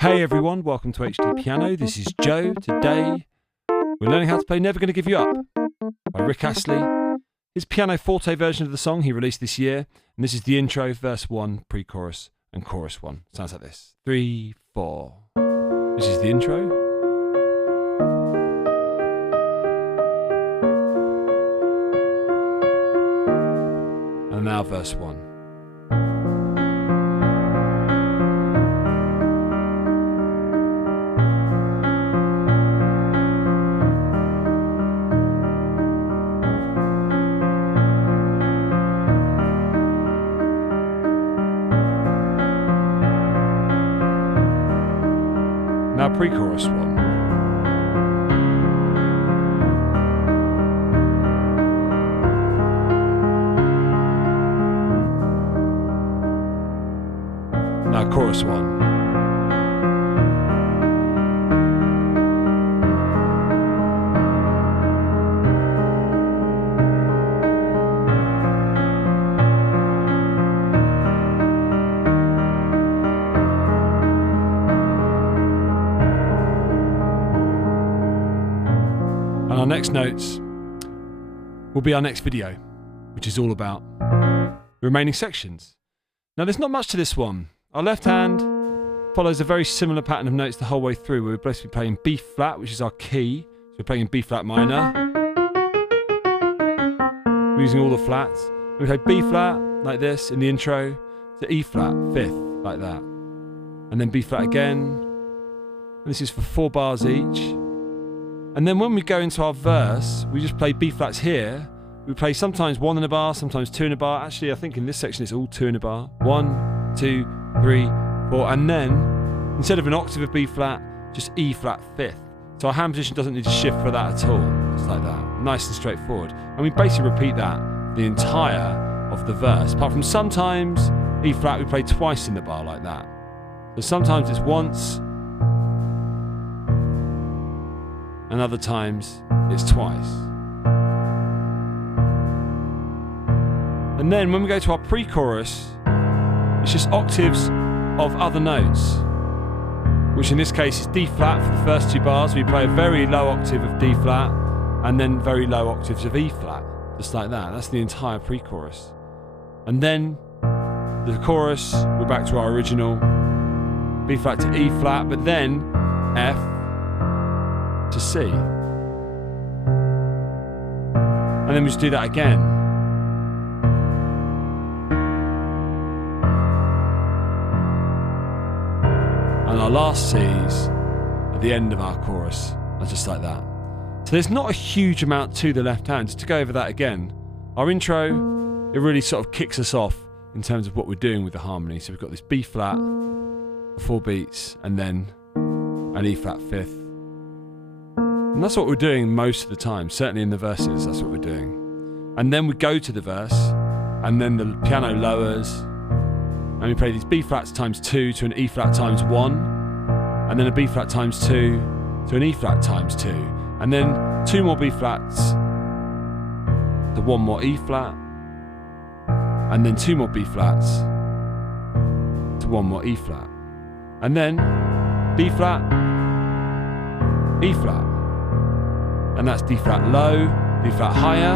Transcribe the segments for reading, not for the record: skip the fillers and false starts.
Hey everyone, welcome to HDpiano. This is Joe. Today we're learning how to play Never Gonna Give You Up by Astley. His Pianoforte version of the song he released this year, and this is the intro, verse 1, pre-chorus, and chorus 1. Sounds like this. 3, 4. This is the intro. And now verse 1. Now pre-chorus 1. Now chorus 1. And our next notes will be our next video, which is all about the remaining sections. Now there's not much to this one. Our left hand follows a very similar pattern of notes the whole way through. We're supposed to be playing B flat, which is our key. So we're playing in B flat minor. We're using all the flats. We play B flat like this in the intro to E flat, 5th, like that. And then B flat again. And this is for 4 bars each. And then when we go into our verse, we just play B flats here. We play sometimes 1 in a bar, sometimes 2 in a bar. Actually, I think in this section it's all 2 in a bar. 1, 2, 3, 4. And then, instead of an octave of B flat, just E flat 5th. So our hand position doesn't need to shift for that at all. Just like that. Nice and straightforward. And we basically repeat that the entire of the verse. Apart from sometimes E flat we play twice in the bar like that. So sometimes it's once, and other times it's twice. And then when we go to our pre-chorus, it's just octaves of other notes, which in this case is D flat for the first 2 bars. We play a very low octave of D flat and then very low octaves of E flat, just like that. That's the entire pre-chorus. And then the chorus, we're back to our original B flat to E flat, but then F to C. And then we just do that again. And our last C's at the end of our chorus are just like that. So there's not a huge amount to the left hand. Just to go over that again, our intro, it really sort of kicks us off in terms of what we're doing with the harmony. So we've got this B flat for 4 beats and then an E flat 5th. And that's what we're doing most of the time, certainly in the verses, that's what we're doing. And then we go to the verse, and then the piano lowers, and we play these B flats times 2 to an E flat times 1, and then a B flat times 2 to an E flat times 2, and then 2 more B flats to 1 more E flat, and then 2 more B flats to 1 more E flat, and then B flat, E flat. And that's D flat low, D flat higher,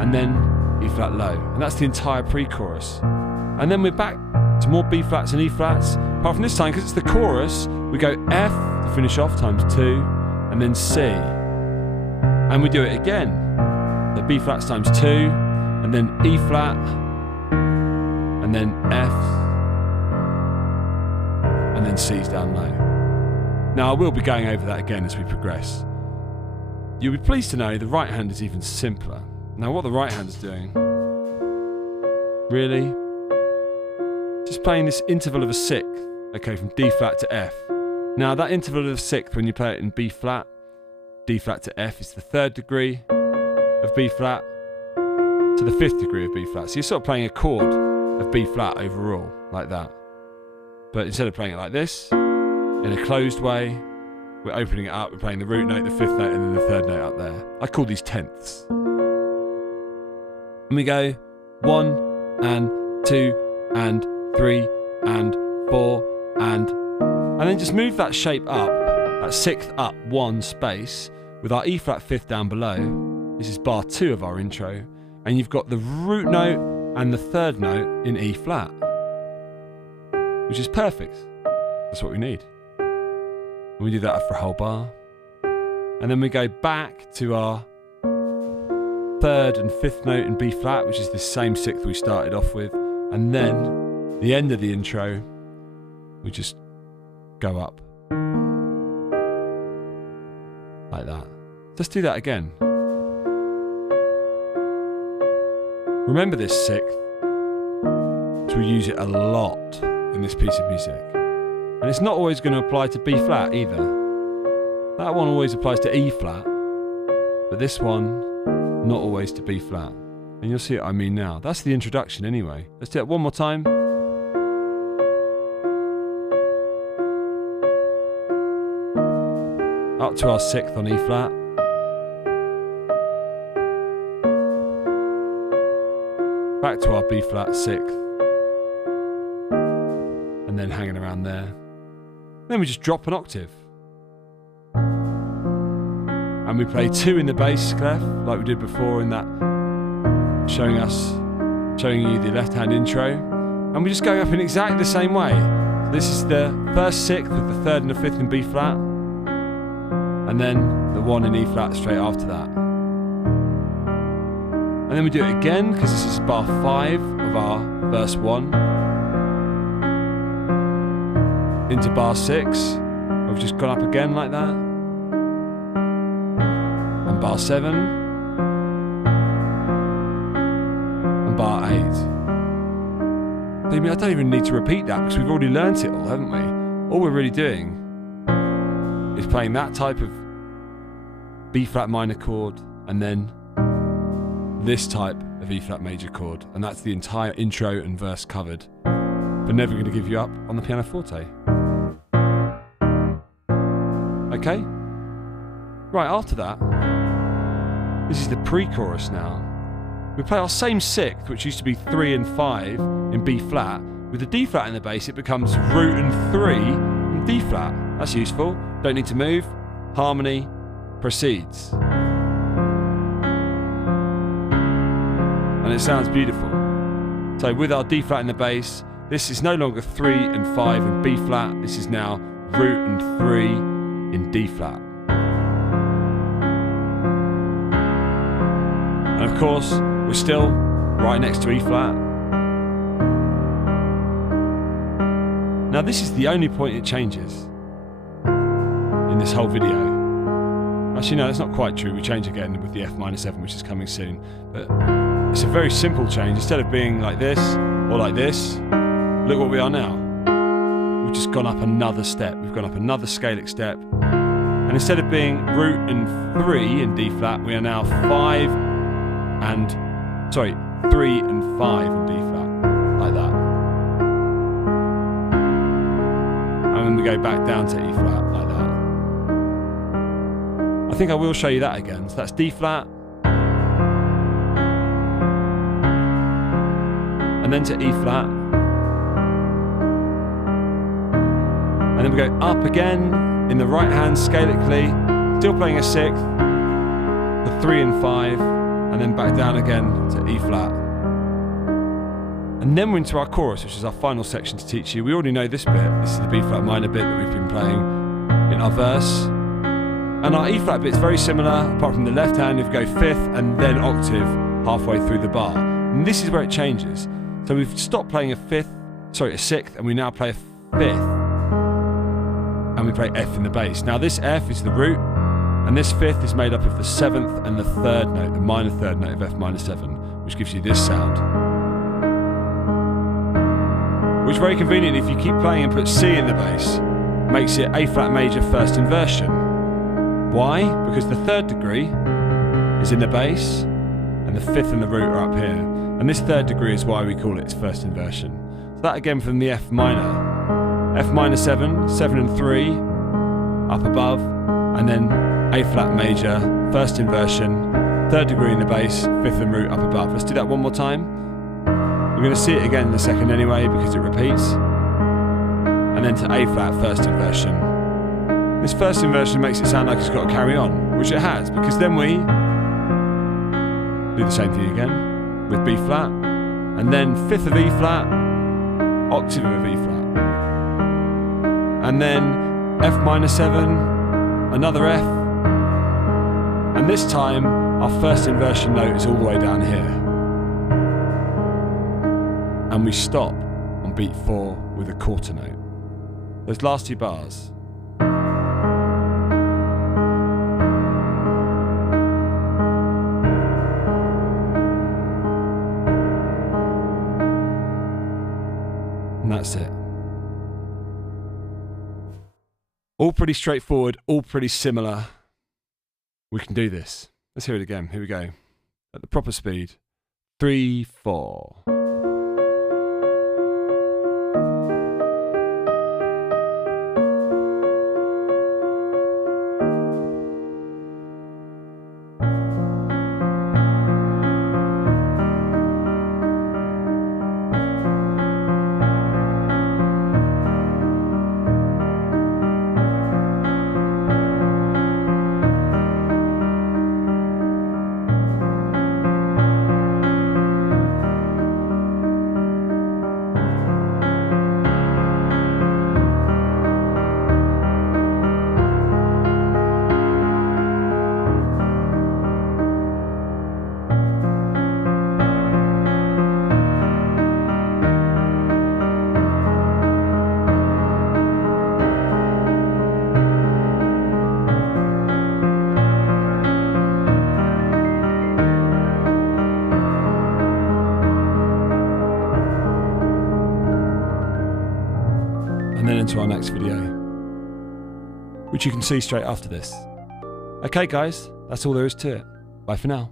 and then E flat low. And that's the entire pre-chorus. And then we're back to more B flats and E flats. Apart from this time, because it's the chorus, we go F to finish off times 2, and then C. And we do it again. The B flats times 2, and then E flat, and then F, and then C's down low. Now I will be going over that again as we progress. You'll be pleased to know the right hand is even simpler. Now what the right hand is doing, really, just playing this interval of a 6th, okay, from D flat to F. Now that interval of a 6th, when you play it in B flat, D flat to F, is the 3rd degree of B flat to the 5th degree of B flat. So you're sort of playing a chord of B flat overall, like that. But instead of playing it like this, in a closed way, we're opening it up, we're playing the root note, the 5th note, and then the 3rd note up there. I call these tenths. And we go 1 and 2 and 3 and 4 and And then just move that shape up, that sixth up one space, with our E flat fifth down below. This is bar 2 of our intro. And you've got the root note and the third note in E flat, which is perfect. That's what we need. And we do that for a whole bar. And then we go back to our third and fifth note in B flat, which is the same sixth we started off with. And then the end of the intro, we just go up like that. Let's do that again. Remember this sixth, because we use it a lot in this piece of music. And it's not always going to apply to B flat either. That one always applies to E flat, but this one, not always to B flat. And you'll see what I mean now. That's the introduction anyway. Let's do it one more time. Up to our sixth on E flat. Back to our B flat sixth. And then hanging around there. Then we just drop an octave. And we play 2 in the bass clef, like we did before in that, showing you the left hand intro. And we just go up in exactly the same way. So this is the first sixth with the third and the fifth in B flat. And then the 1 in E flat straight after that. And then we do it again, because this is bar 5 of our verse 1. Into bar 6. We've just gone up again like that. And bar 7. And bar 8. I don't even need to repeat that, because we've already learnt it all, haven't we? All we're really doing is playing that type of B flat minor chord and then this type of E flat major chord, and that's the entire intro and verse covered. But never going to give you up on the pianoforte. Okay? Right, after that, this is the pre-chorus now. We play our same sixth, which used to be 3 and 5 in B flat. With the D flat in the bass, it becomes root and 3 in D flat. That's useful. Don't need to move. Harmony proceeds. And it sounds beautiful. So with our D flat in the bass, this is no longer 3 and 5 in B flat. This is now root and 3 in D flat. And of course, we're still right next to E flat. Now this is the only point it changes in this whole video. Actually no, that's not quite true. We change again with the F minor 7, which is coming soon. But it's a very simple change. Instead of being like this or like this, look what we are now. We've just gone up another step. We've gone up another scalic step. And instead of being root and 3 in D flat, we are now 3 and 5 in D flat, like that. And then we go back down to E flat, like that. I think I will show you that again. So that's D flat, and then to E flat, and then we go up again in the right hand scalically, still playing a sixth, the 3 and 5, and then back down again to E flat. And then we're into our chorus, which is our final section to teach you. We already know this bit. This is the B flat minor bit that we've been playing in our verse. And our E flat bit's very similar, apart from the left hand, if we go fifth and then octave halfway through the bar. And this is where it changes. So we've stopped playing a sixth, and we now play a fifth. And we play F in the bass. Now this F is the root, and this fifth is made up of the 7th and the 3rd note, the minor 3rd note of F minor 7, which gives you this sound. Which very convenient, if you keep playing and put C in the bass, makes it A flat major first inversion. Why? Because the 3rd degree is in the bass, and the 5th and the root are up here. And this 3rd degree is why we call it its first inversion. So that again from the F minor. F minor 7, 7 and 3, up above, and then A flat major, first inversion, 3rd degree in the bass, 5th and root up above. Let's do that one more time. We're going to see it again in a second anyway, because it repeats. And and then to A flat first inversion. This first inversion makes it sound like it's got to carry on, which it has, because then we do the same thing again with B flat, and then fifth of E flat, octave of E flat, and then F minor 7, another F, and this time our first inversion note is all the way down here, and we stop on beat 4 with a quarter note. Those last 2 bars. And that's it. All pretty straightforward, all pretty similar. We can do this. Let's hear it again. Here we go. At the proper speed. 3, 4. And then into our next video, which you can see straight after this. Okay guys, that's all there is to it. Bye for now.